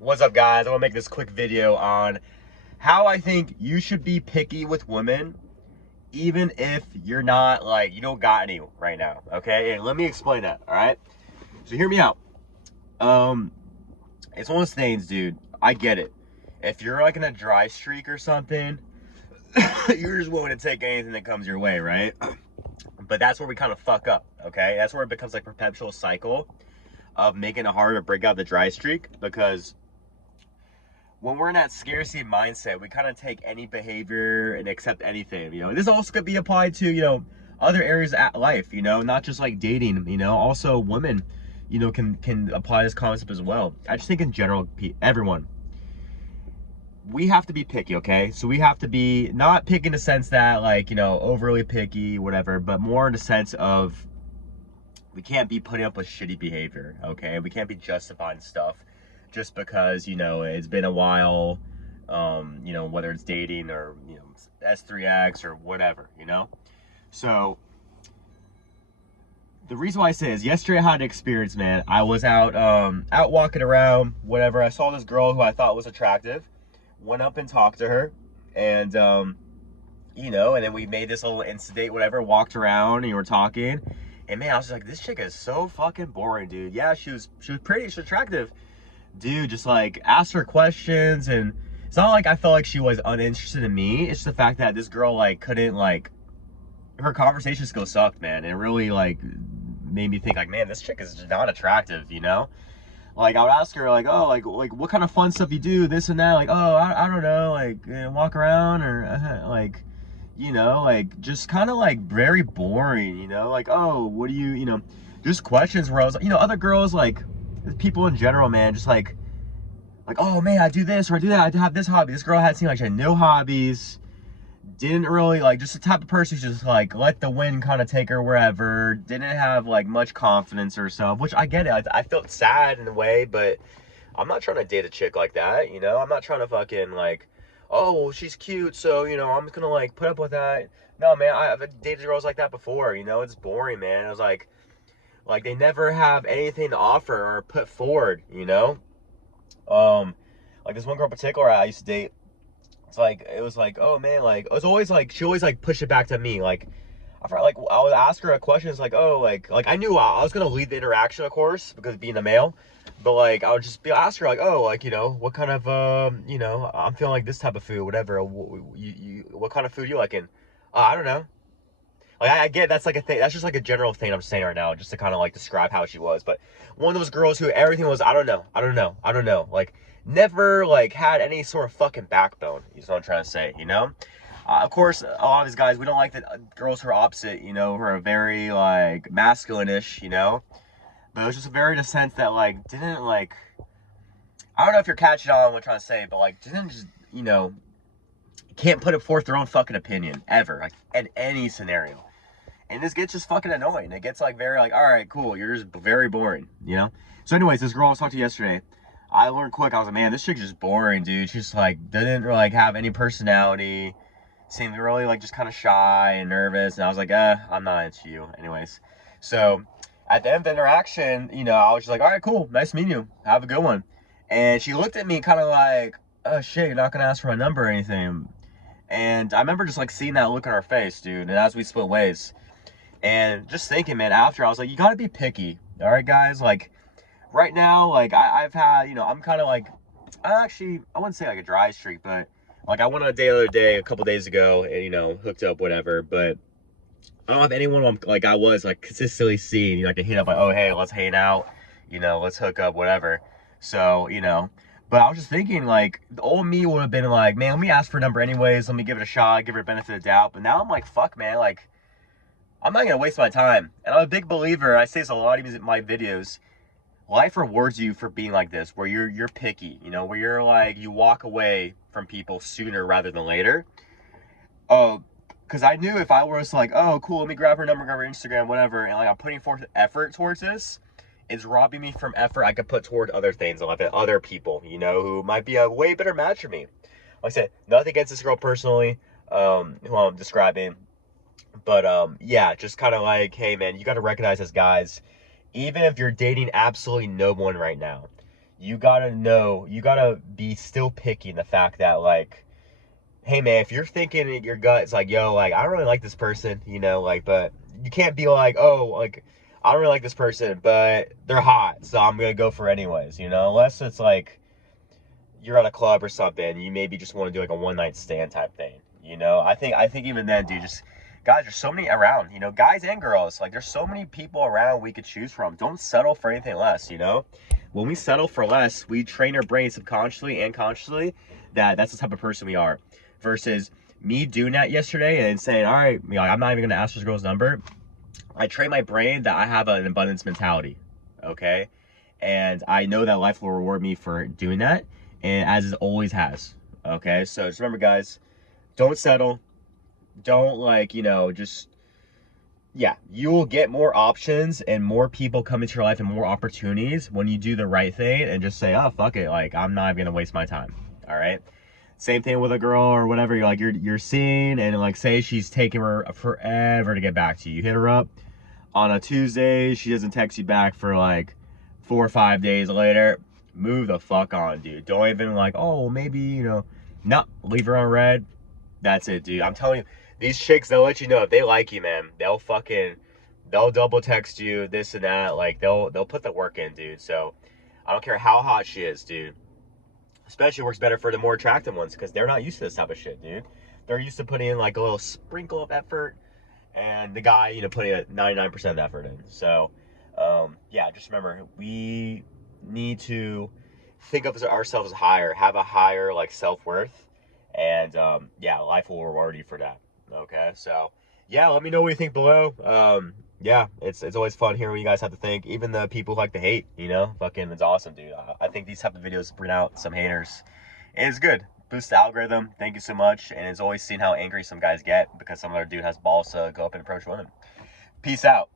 What's up, guys? I want to make this quick video on how I think you should be picky with women, even if you're not, like, you don't got any right now, okay? And let me explain that, all right? So hear me out. Um, it's one of those things, dude. I get it. If you're, like, in a dry streak or something, you're just willing to take anything that comes your way, right? But that's where we kind of fuck up, okay? That's where it becomes, like, perpetual cycle of making it harder to break out the dry streak, because when we're in that scarcity mindset, we kind of take any behavior and accept anything, This also could be applied to, other areas of life, not just like dating, also women, can apply this concept as well. I just think in general, everyone, we have to be picky, okay? So we have to be not picky in the sense that, like, overly picky, whatever, but more in the sense of we can't be putting up with shitty behavior, okay? We can't be justifying stuff just because, it's been a while, whether it's dating or, S3X or whatever, So the reason why I say is yesterday I had an experience, man. I was out walking around, whatever. I saw this girl who I thought was attractive, went up and talked to her, and, and then we made this little insta-date, whatever, walked around and you were talking. And man, I was just like, this chick is so fucking boring, dude. Yeah, she was pretty, she was attractive. Dude, just like asked her questions, and it's not like I felt like she was uninterested in me. It's just the fact that this girl like couldn't, like, her conversation skills sucked, man. And it really like made me think like, man, this chick is not attractive. Like I would ask her like, oh, like what kind of fun stuff you do, this and that, like, oh, I don't know, like, walk around, or like, like just kind of like very boring, like, oh, what do you, just questions where I was like, other girls, like people in general, man, just like, oh man, I do this or I do that, I have this hobby. This girl had seemed like she had no hobbies, didn't really, like, just the type of person who's just like let the wind kind of take her wherever, didn't have like much confidence in herself, which I get it. I felt sad in a way, but I'm not trying to date a chick like that, I'm not trying to fucking like, oh, well, she's cute, so, I'm just gonna like put up with that. No, man, I've dated girls like that before, it's boring, man. It was like they never have anything to offer or put forward, um like this one girl in particular I used to date. It's like, it was like, oh man, like it was always like she always like pushed it back to me. Like I felt like I would ask her a question. It's like, oh, like I knew I was gonna lead the interaction, of course, because being a male. But like I would just be ask her like, oh, like, what kind of I'm feeling like this type of food, whatever. What kind of food you liking? I don't know. Like I get that's like a thing. That's just like a general thing I'm saying right now, just to kind of like describe how she was. But one of those girls who everything was, I don't know, I don't know, I don't know. Like never like had any sort of fucking backbone. Is what I'm trying to say. Of course, a lot of these guys, we don't like the girls who are opposite, who are very like masculine-ish. But it was just very in a sense that like didn't like, I don't know if you're catching on what I'm trying to say, but like didn't just, can't put forth their own fucking opinion ever, like in any scenario. And this gets just fucking annoying. It gets like very like, all right, cool, you're just very boring. So anyways, this girl I was talking to yesterday, I learned quick, I was like, man, this chick's just boring, dude. She's like, didn't really like have any personality, seemed really like just kind of shy and nervous. And I was like, I'm not into you. Anyways, so at the end of the interaction, I was just like, all right, cool, nice meeting you, have a good one. And she looked at me kind of like, oh shit, you're not gonna ask for my number or anything. And I remember just like seeing that look on her face, dude. And as we split ways, and just thinking, man, after, I was like, you gotta be picky, all right, guys? Like right now, like I've had, I'm kind of like, I wouldn't say like a dry streak, but like I went on a date the other day, a couple days ago, and hooked up, whatever. But I don't have anyone like I was like consistently seeing, like, to hit up like, oh hey, let's hang out, let's hook up, whatever. So, but I was just thinking, like, the old me would have been like, man, let me ask for a number anyways, let me give it a shot, give her a benefit of the doubt. But now I'm like, fuck, man, like, I'm not gonna waste my time. And I'm a big believer, I say this a lot in my videos, life rewards you for being like this, where you're picky, where you're like, you walk away from people sooner rather than later. Oh, because I knew if I was like, oh, cool, let me grab her number, grab her Instagram, whatever, and like I'm putting forth effort towards this, it's robbing me from effort I could put toward other things, like other people, who might be a way better match for me. Like I said, nothing against this girl personally, who I'm describing, but yeah, just kind of like, hey man, you got to recognize as guys, even if you're dating absolutely no one right now, you gotta know, you gotta be still picking the fact that, like, hey man, if you're thinking in your gut, it's like, yo, like, I don't really like this person, you know, like, but you can't be like, oh, like, I don't really like this person, but they're hot, so I'm gonna go for it anyways, you know, unless it's like you're at a club or something, you maybe just want to do like a one night stand type thing, you know. I think even then, dude, just guys, there's so many around, you know, guys and girls, like there's so many people around we could choose from. Don't settle for anything less, you know. When we settle for less, we train our brain subconsciously and consciously that that's the type of person we are. Versus me doing that yesterday and saying, all right, you know, I'm not even gonna ask this girl's number. I train my brain that I have an abundance mentality, okay? And I know that life will reward me for doing that, and as it always has, okay? So just remember, guys, don't settle. Don't, like, you know, just, yeah, you will get more options and more people come into your life and more opportunities when you do the right thing and just say, oh, fuck it, like, I'm not gonna waste my time, all right? Same thing with a girl or whatever, you're seeing, and like, say she's taking her forever to get back to you. You hit her up on a Tuesday, she doesn't text you back for like 4 or 5 days later. Move the fuck on, dude. Don't even like, oh, maybe, you know, no, leave her on red. That's it, dude. I'm telling you, these chicks, they'll let you know if they like you, man. They'll double text you, this and that. Like, they'll put the work in, dude. So I don't care how hot she is, dude. Especially works better for the more attractive ones because they're not used to this type of shit, dude. They're used to putting in like a little sprinkle of effort, and the guy, you know, putting a 99% effort in. So, yeah, just remember, we need to think of ourselves higher, have a higher, like, self-worth, and, yeah, life will reward you for that, okay? So, yeah, let me know what you think below. Yeah, it's always fun hearing what you guys have to think. Even the people who like to hate, you know, fucking, it's awesome, dude. I think these type of videos bring out some haters, and it's good. Boost the algorithm. Thank you so much. And it's always seen how angry some guys get because some other dude has balls to go up and approach women. Peace out.